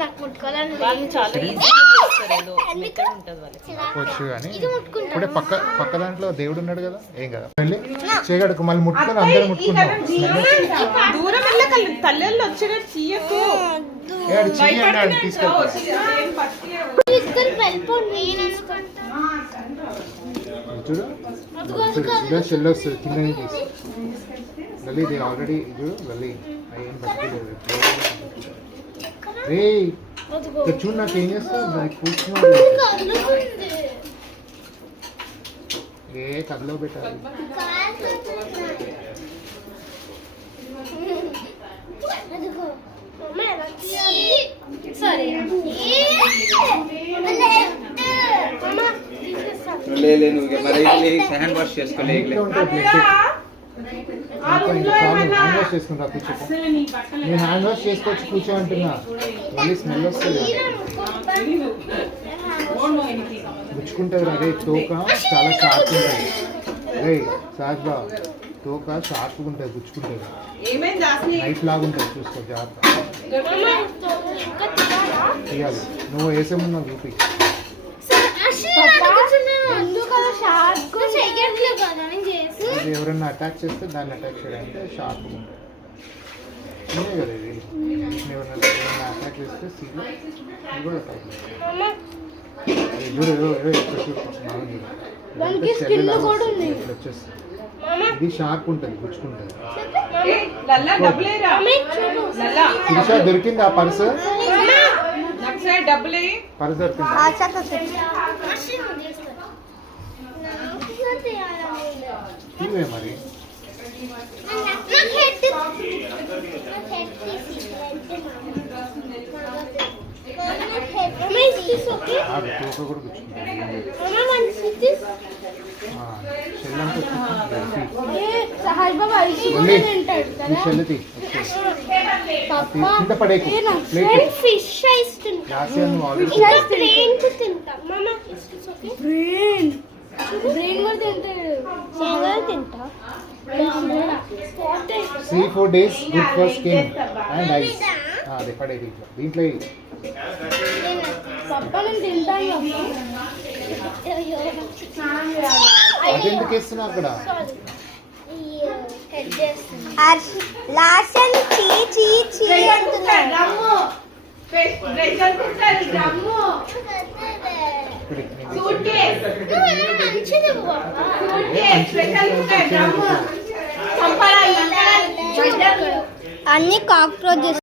నాకు ముట్టుకోవాలని వాళ్ళు చాలా ఈజీగా చేస్తారు, ఏదో మెథడ్ ఉంటుంది వాళ్ళకి. వచ్చు కానీ ఇప్పుడే పక్క దాంట్లో దేవుడు ఉన్నాడు కదా, ఏం కదా మళ్ళీ చేయగడుకు మళ్ళీ ముట్టుకొని అందరూ ముట్టుకుంటాం. దూరం వెళ్ళకండి, తల్లిళ్ళు వచ్చినట్టు చీయకు. చూడు షెల్ వస్తుంది కింద తీసి లలి, ఇది ఆల్రెడీ చూడు లలి అయ్యేం బతికలేదు. రే చూడు నాకు ఏం చేస్తావు, దానికి కూర్చున్నాడు. ఏ కథలో పెట్టాలి. హ్యాండ్ వాష్ చేసుకోలే. హ్యాండ్ వాష్ చేసుకుంటా కూర్చో. నేను హ్యాండ్ వాష్ చేసుకోవచ్చు కూర్చో అంటున్నా, మళ్ళీ స్మెల్ వస్తుంది. గుచ్చుకుంటుంది అదే తోక చాలా షార్ప్ ఉంటుంది. అదే సాజ్బా తోక షార్ప్గా ఉంటుంది, గుచ్చుకుంటుంది. నైట్ లాగా ఉంటుంది, చూసుకో జాగ్రత్త తీయాలి. నువ్వు వేసే ముందు నాకు చూపి. ఎవరైనా అటాక్ చేస్తే దాన్ని అటాక్ చేయడానికి షార్ప్గా ఉంటుంది. చిన్నే కదా ఇది, ఎవరైనా అటాక్ చేస్తే సీలో కూడా అటాక్ వచ్చేస్తుంది. ఇది షార్ప్ ఉంటుంది, గుచ్చుకుంటుంది. దొరికింది ఆ పర్స్, పర్స్ దొరికింది. ఇవే మరి తోక కూడా గుచ్చుకుంటుంది. కింద పడేకు. C4 days good for skin and eyes. అదే పడే దీంట్లో అదెందుకు వేస్తున్నావు అక్కడ? అన్ని కాక్రోచెస్.